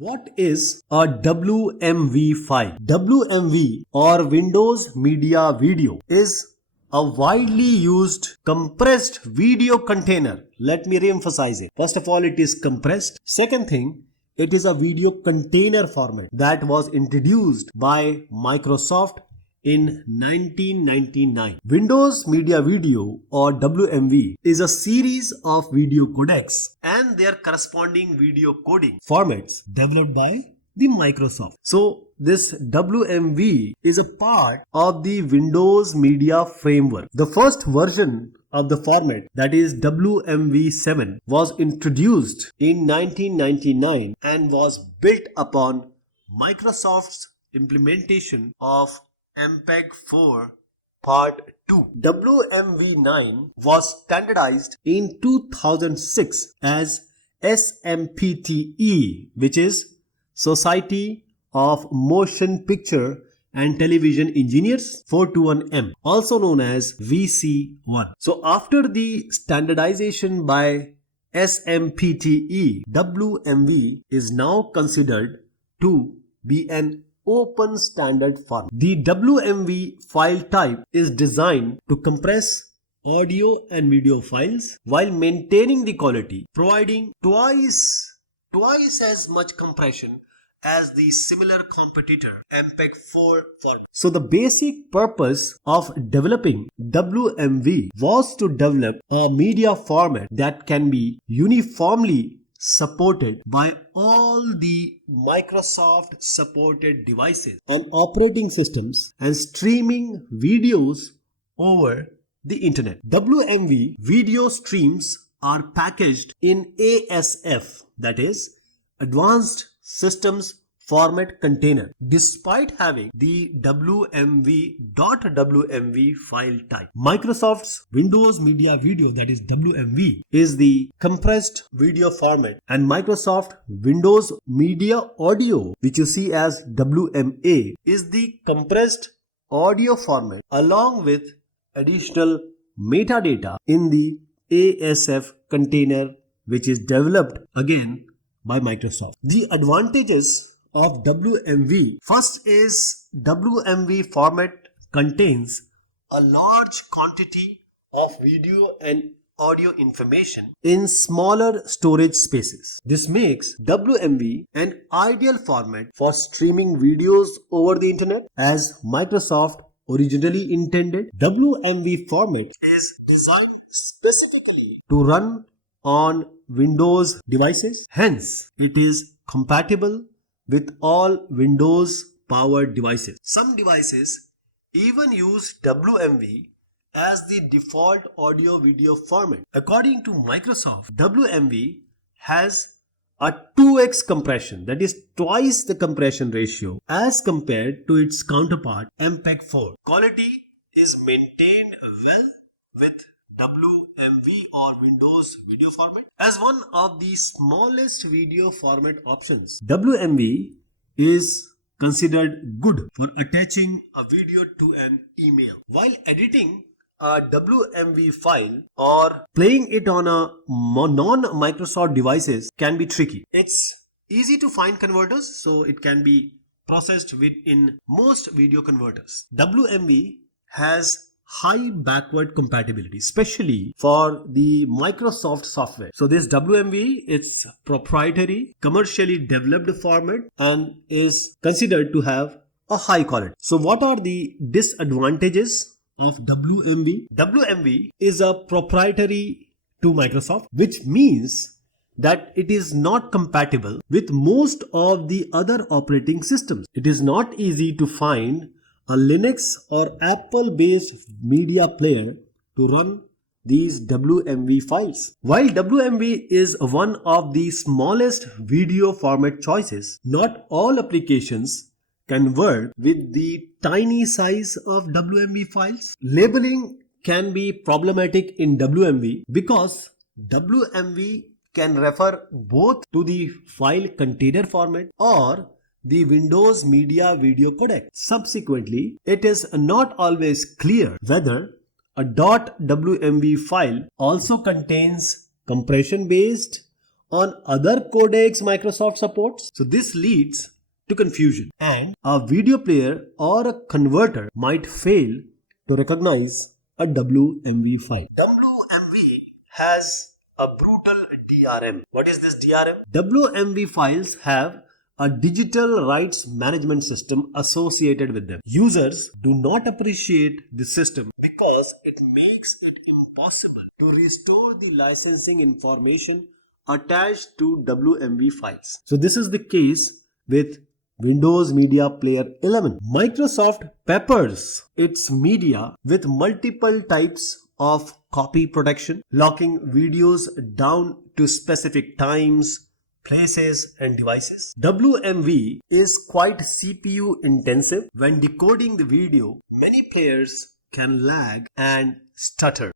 What is a WMV file? WMV or Windows Media Video is a widely used compressed video container. Let me re-emphasize it. First of all, it is compressed. Second thing, it is a video container format that was introduced by Microsoft in 1999. Windows Media Video or WMV is a series of video codecs and their corresponding video coding formats developed by the Microsoft. So this WMV is a part of the Windows Media Framework. The first version of the format, that is WMV7, was introduced in 1999 and was built upon Microsoft's implementation of MPEG-4 Part 2. WMV9 was standardized in 2006 as SMPTE, which is Society of Motion Picture and Television Engineers 421M, also known as VC1. So after the standardization by SMPTE, WMV is now considered to be an open standard format. The WMV file type is designed to compress audio and video files while maintaining the quality, providing twice as much compression as the similar competitor MPEG-4 format. So the basic purpose of developing WMV was to develop a media format that can be uniformly supported by all the Microsoft supported devices and operating systems and streaming videos over the internet. WMV video streams are packaged in ASF, that is Advanced Systems Format Container, despite having the WMV.WMV file type. Microsoft's Windows Media Video, that is WMV, is the compressed video format, and Microsoft Windows Media Audio, which you see as WMA, is the compressed audio format along with additional metadata in the ASF container, which is developed again by Microsoft. The advantages of WMV. First is WMV format contains a large quantity of video and audio information in smaller storage spaces. This makes WMV an ideal format for streaming videos over the internet as Microsoft originally intended. WMV format is designed specifically to run on Windows devices. Hence, it is compatible with all Windows powered devices. Some devices even use WMV as the default audio video format. According to Microsoft, WMV has a 2x compression, that is twice the compression ratio as compared to its counterpart MPEG-4. Quality is maintained well with WMV or Windows video format. As one of the smallest video format options, WMV is considered good for attaching a video to an email. While editing a WMV file or playing it on a non-Microsoft devices can be tricky. It's easy to find converters, so it can be processed within most video converters. WMV has high backward compatibility, especially for the Microsoft software. So this WMV, it's proprietary, commercially developed format and is considered to have a high quality. So what are the disadvantages of WMV? WMV is a proprietary to Microsoft, which means that it is not compatible with most of the other operating systems. It is not easy to find a Linux or Apple based media player to run these WMV files. While WMV is one of the smallest video format choices, not all applications can work with the tiny size of WMV files. Labeling can be problematic in WMV because WMV can refer both to the file container format or the Windows Media Video codec. Subsequently, it is not always clear whether a .wmv file also contains compression based on other codecs Microsoft supports. So this leads to confusion, and a video player or a converter might fail to recognize a WMV file. WMV has a brutal DRM. What is this DRM? WMV files have a digital rights management system associated with them. Users do not appreciate this system because it makes it impossible to restore the licensing information attached to WMV files. So this is the case with Windows Media Player 11. Microsoft peppers its media with multiple types of copy protection, locking videos down to specific times, places and devices. WMV is quite CPU intensive. When decoding the video, many players can lag and stutter.